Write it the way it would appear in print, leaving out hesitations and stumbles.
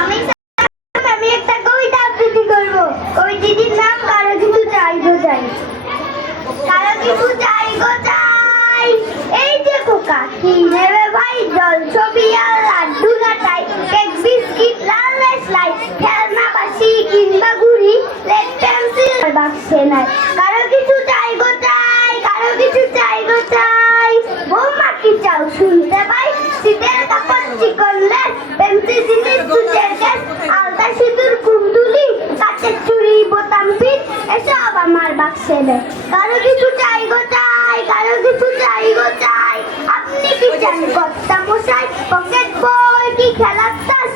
আমি আমি একটা কবিতা আবৃত্তি করব। কবিতাটির নাম কারো কিছু চাই গো চাই। কারো কিছু চাই গো চাই, এই যে খোকা কি নেবে ভাই, জল ছবি আর লাড্ডু না চাই, কেক বিস্কিট লাল লাই, খেলনা বাসি কিংবা ঘুড়ি, লেড পেন্সিল বাক্সে নাই। কারো কিছু চাই গো চাই, কারো কিছু চাই গো চাই। বৌমা কি চাও শুনতে পাই, শীতের কাপড় চিকন লেস, পেন্সিল জিনিস তুষের গ্যাস, আলতা সিঁদুর কুমতুলি, কাচের চুড়ি বোতাম পিন, এসব আমার বাক্সে নেই। কারো কিছু চাই গো চাই, কারো কিছু চাই গো চাই। আপনি কি চান কর্তা মশাই, পকেট বই কি খেলার তাস,